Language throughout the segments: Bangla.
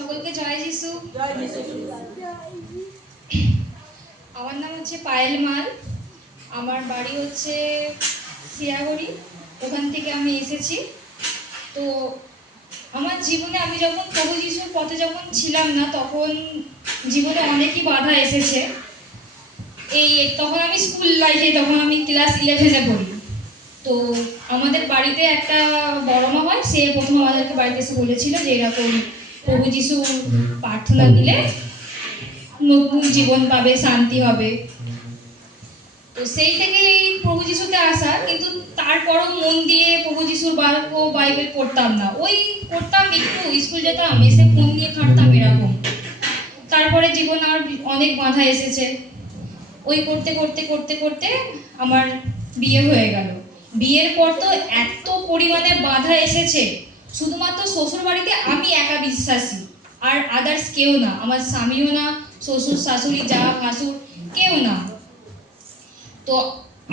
সকলকে জয় যিশু। জয় যিশু। আমার নাম হচ্ছে পায়েল মাল। আমার বাড়ি হচ্ছে সিয়াগড়ি, ওখান থেকে আমি এসেছি। তো আমার জীবনে আমি যখন প্রভু যিশুর পথে যখন ছিলাম না, তখন জীবনে অনেকই বাধা এসেছে। তখন আমি স্কুল লাইফে, তখন আমি ক্লাস 11-এ পড়ি। তো আমাদের বাড়িতে একটা বড় মা হয়, সে প্রথম আমাদেরকে বাড়িতে এসে বলেছিল যে এরকম প্রভু যিশু প্রার্থনা দিলে নতুন জীবন পাবে, শান্তি হবে। তো সেই থেকে এই প্রভু যিশুতে আসা, কিন্তু তারপরও মন দিয়ে প্রভু যিশুর বাক্য বাইবেল পড়তাম না। ওই পড়তাম, একটু স্কুল যেতাম, এসে ফোন নিয়ে ঘাঁটতাম এরকম। তারপরে জীবন আর অনেক বাধা এসেছে। ওই করতে করতে করতে করতে আমার বিয়ে হয়ে গেল। বিয়ের পর তো এত পরিমাণে বাধা এসেছে, শুধুমাত্র শ্বশুর বাড়িতে আমি একা বিশ্বাসী, আর আদার্স কেউ না, আমার স্বামীও না, শ্বশুর শাশুড়ি যা ভাসুর কেউ না। তো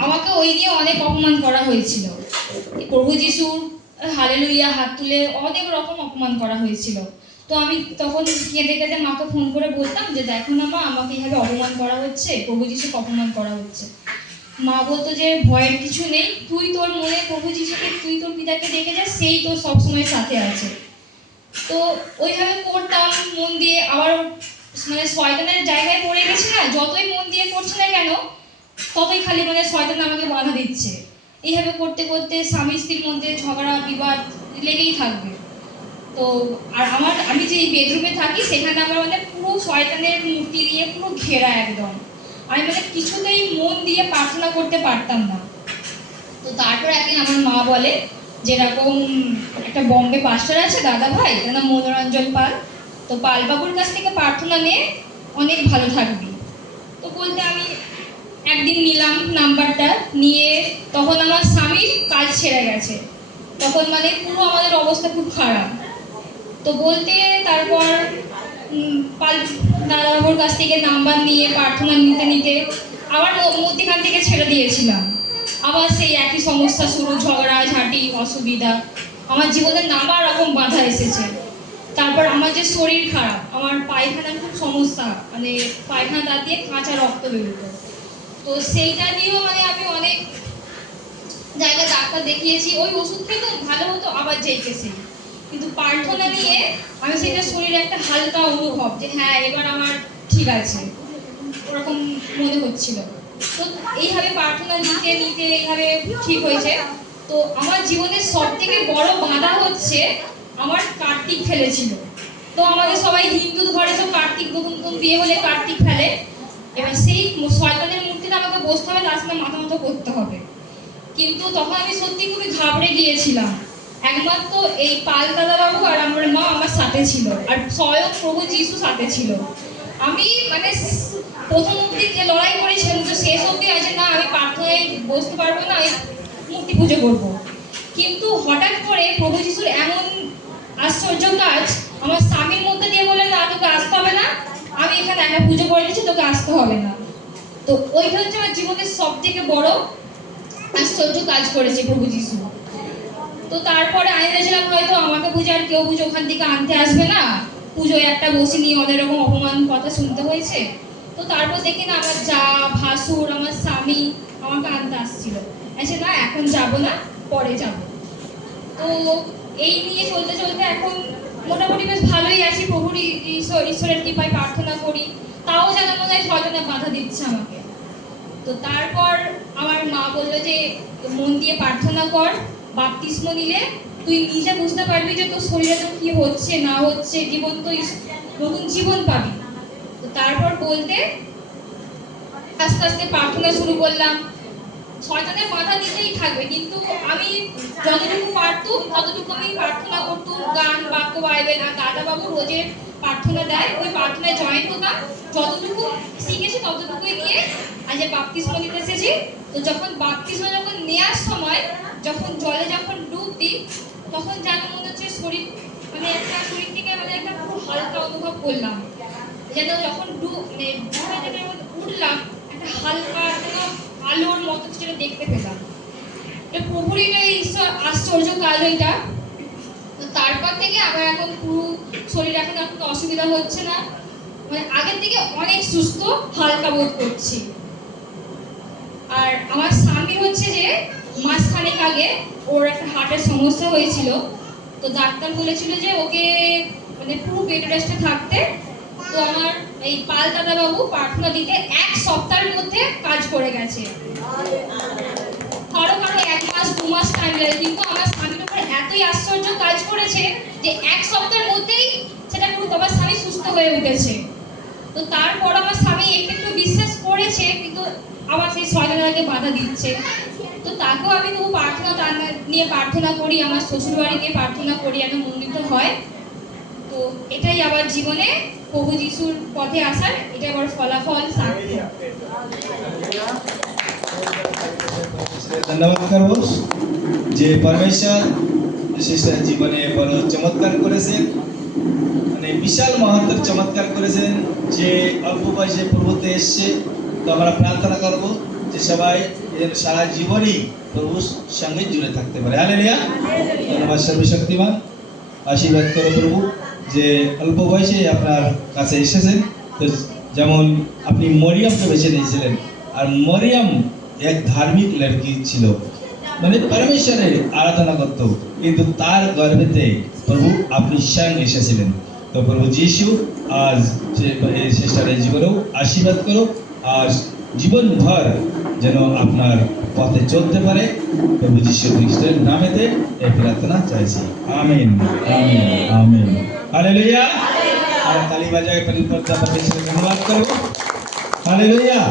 আমাকে ওই নিয়ে অনেক অপমান করা হয়েছিল। প্রভু যিশুর হালেলুয়া হাত তুলে অনেক রকম অপমান করা হয়েছিল। তো আমি তখন কেঁদে কেঁদে মাকে ফোন করে বলতাম যে দেখো না মা, আমাকে এইভাবে অপমান করা হচ্ছে, প্রভু যিশুকে অপমান করা হচ্ছে। মা বলতো যে ভয়ের কিছু নেই, তুই তোর মনে প্রভু যিশুকে, তুই তোর পিতাকে দেখে যা, সেই তোর সবসময় সাথে আছে। তো ওইভাবে করতাম মন দিয়ে। আবার মানে শয়তানের জায়গায় পড়ে গেছি না, যতই মন দিয়ে করছি না কেন, ততই খালি মানে শয়তান আমাকে বাধা দিচ্ছে। এইভাবে করতে করতে স্বামী স্ত্রীর মধ্যে ঝগড়া বিবাদ লেগেই থাকবে। তো আর আমি যে বেডরুমে থাকি, সেখানে আমার মানে পুরো শয়তানের মূর্তি দিয়ে পুরো ঘেরা একদম। আমি মানে কিছুতেই মন দিয়ে প্রার্থনা করতে পারতাম না। তো তারপর একদিন আমার মা বলে যেরকম একটা বম্বে পাস্টার আছে দাদা ভাই, তার নাম মনোরঞ্জন পাল, তো পালবাবুর কাছ থেকে প্রার্থনা নিয়ে অনেক ভালো থাকবি। তো বলতে আমি একদিন নিলাম নাম্বারটা নিয়ে, তখন আমার স্বামীর কাজ ছেড়ে গেছে, তখন মানে পুরো আমাদের অবস্থা খুব খারাপ। তো বলতে তারপর পাল দাদাবাবুর কাছ থেকে নাম্বার নিয়ে প্রার্থনা নিতে নিতে আবার মধ্যখান থেকে ছেড়ে দিয়েছিলাম। আবার সেই একই সমস্যা শুরু, ঝগড়া ঝাঁটি অসুবিধা, আমার জীবনে নানা রকম বাধা এসেছে। তারপর আমার যে শরীর খারাপ, আমার পায়খানার খুব সমস্যা, মানে পায়খানা দাঁত দিয়ে কাঁচা রক্ত বেরোতো। তো সেইটা নিয়েও মানে আমি অনেক জায়গায় ডাক্তার দেখিয়েছি, ওই ওষুধ খেতেও ভালো হতো, আবার যেই কেসে। কিন্তু প্রার্থনা নিয়ে আমি সেটা শরীরে একটা হালকা অনুভব যে হ্যাঁ এবার আমার ঠিক আছে, ওরকম মনে হচ্ছিল। তো এইভাবে প্রার্থনা নিতে নিতে এইভাবে ঠিক হয়েছে। তো আমার জীবনের সব থেকে বড় বাধা হচ্ছে আমার কার্তিক ফেলেছিল। তো আমাদের সবাই হিন্দু ঘরে তো কার্তিক নতুন বিয়ে হলে কার্তিক ফেলে। এবার সেই শয়তানের মূর্তিতে আমাকে বসতে হবে, তার সঙ্গে মাথা মতো করতে হবে। কিন্তু তখন আমি সত্যি খুবই ঘাবড়ে গিয়েছিলাম। একমাত্র এই পাল দাদাবাবু আর আমার মা আমার সাথে ছিল, আর স্বয়ং প্রভু যিশু সাথে ছিল। আমি মানে প্রথম অব্দি যে লড়াই করেছিলাম, তো শেষ অব্দি আছে না আমি প্রার্থনায় বসতে পারবো না, আমি মূর্তি পুজো করবো। কিন্তু হঠাৎ করে প্রভু যিশুর এমন আশ্চর্য কাজ আমার স্বামীর মধ্যে দিয়ে বলে, না তোকে আসতে হবে না, আমি এখানে একা পুজো করে দিচ্ছি, তোকে আসতে হবে না। তো ওইটা হচ্ছে আমার জীবনের সব থেকে বড় আশ্চর্য কাজ করেছে প্রভু যিশু। তো তারপরে আমি ভেবেছিলাম হয়তো আমাকে বুঝে আর কেউ বুঝে ওখান থেকে আনতে আসবে না, পুজোয় একটা বসিনি, অনেক রকম অপমান কথা শুনতে হয়েছে। তো তারপর দেখি না আমার যা ভাসুর আমার স্বামী আমাকে আনতে আসছিল, আচ্ছা না এখন যাব না, পরে যাব। তো এই নিয়ে চলতে চলতে এখন মোটামুটি বেশ ভালোই আছি, প্রভুর ঈশ্বরের কৃপায় প্রার্থনা করি, তাও যেন মনে হয় শয়তানে বাধা দিচ্ছে আমাকে। তো তারপর আমার মা বললো যে মন দিয়ে প্রার্থনা কর, বাপ্তিস্ম নিলে তুই নিজে বুঝতে পারবি যে তোর শরীরে তো কি হচ্ছে না হচ্ছে, জীবন তো নতুন জীবন পাবি। তো তারপর বলতে আস্তে আস্তে প্রার্থনা শুরু করলাম। শয়তানের বাধা দিতেই থাকবে, কিন্তু আমি যতটুকু পারতুম ততটুকু আমি প্রার্থনা করতুম, গান বাক্য বাইবেল। আর দাদাবাবু রোজের প্রার্থনা দেয়, ওই প্রার্থনায় জয়েন হতাম, যতটুকু শিখেছি ততটুকুই নিয়ে আজ বাপ্তিস্ম নিতে এসেছি। তো বাপ্তিস্ম যখন নেওয়ার সময়, যখন জলে যখন ডুব দিই, তখন যেন মনে হচ্ছে শরীর মানে একটা শরীর থেকে মানে একটা খুব হালকা অনুভব করলাম, যেন যখন ডুবে উঠলাম একটা হালকা যেন আলোর মতো যেটা দেখতে পেলাম। এটা প্রভুরই ঈশ্বর আশ্চর্য কাজ এটা। তো তারপর থেকে আমার এখন পুরো শরীর এখন একটু অসুবিধা হচ্ছে না, মানে আগের থেকে অনেক সুস্থ হালকা বোধ করছি। আর আমার স্বামী হচ্ছে যে মাসখানেক আগে ওর একটা হার্টের সমস্যা হয়েছিল, তো ডাক্তার বলেছিল যে ওকে মানে পুরো বেড রেস্টে থাকতে। তো আমার এই পাল দাদা বাবু প্রার্থনা দিতে 1 সপ্তাহের মধ্যে কাজ করে গেছে। কারো কারো 1 মাস 2 মাস টাইম লাগে, কিন্তু আমার স্বামীর উপর এতই আশ্চর্য কাজ করেছে যে 1 সপ্তাহের মধ্যেই সেটা পুরো আমার স্বামী সুস্থ হয়ে উঠেছে। তো তারপর আমার স্বামী একটু বিশ্বাস করেছে, কিন্তু আবার সেই শয়তানকে বাধা দিচ্ছে। তো তাকেও আমি তবু নিয়ে প্রার্থনা করি, আমার শ্বশুরবাড়ি নিয়ে প্রার্থনা করি, যেন মন্দির হয়। তো এটাই আমার জীবনে প্রভু যিশুর পথে আসার এটা আমার ফলাফল। ধন্যবাদ করব যে পরমেশ্বর সিস্টার জীবনে বড় চমৎকার করেছেন, মানে বিশাল মহান্তর চমৎকার করেছেন। যে অল্প বয়সে প্রভুতে এসছে, তো আমরা প্রার্থনা করব যে সবাই এর সারা জীবনই প্রভুর সঙ্গে জুড়ে থাকতে পারে। হালেলুয়া। ধন্যবাদ সর্বশক্তিমান, আশীর্বাদ করো প্রভু যে অল্প বয়সে আপনার কাছে এসেছেন। তো যেমন আপনি মরিয়মকে বেছে নিয়েছিলেন, আর মরিয়ম এক ধার্মিক লড়কি ছিল, মানে পরমেশ্বরের আরাধনা করত, কিন্তু তার গর্ভেতে প্রভু আপনি স্বয়ং এসেছিলেন। তো প্রভু যিশু আজ সিস্টারের জীবনেও আশীর্বাদ করো, আর জীবনভর যেন আপনার পথে চলতে পারে। প্রভু যিশু খ্রিস্টের নামেতে এই প্রার্থনা চাইছি, আমিন আমিন আমিন। হালেলুয়া। আর তালি বাজায় পরিপর্দা ধন্যবাদ করব। হালেলুয়া।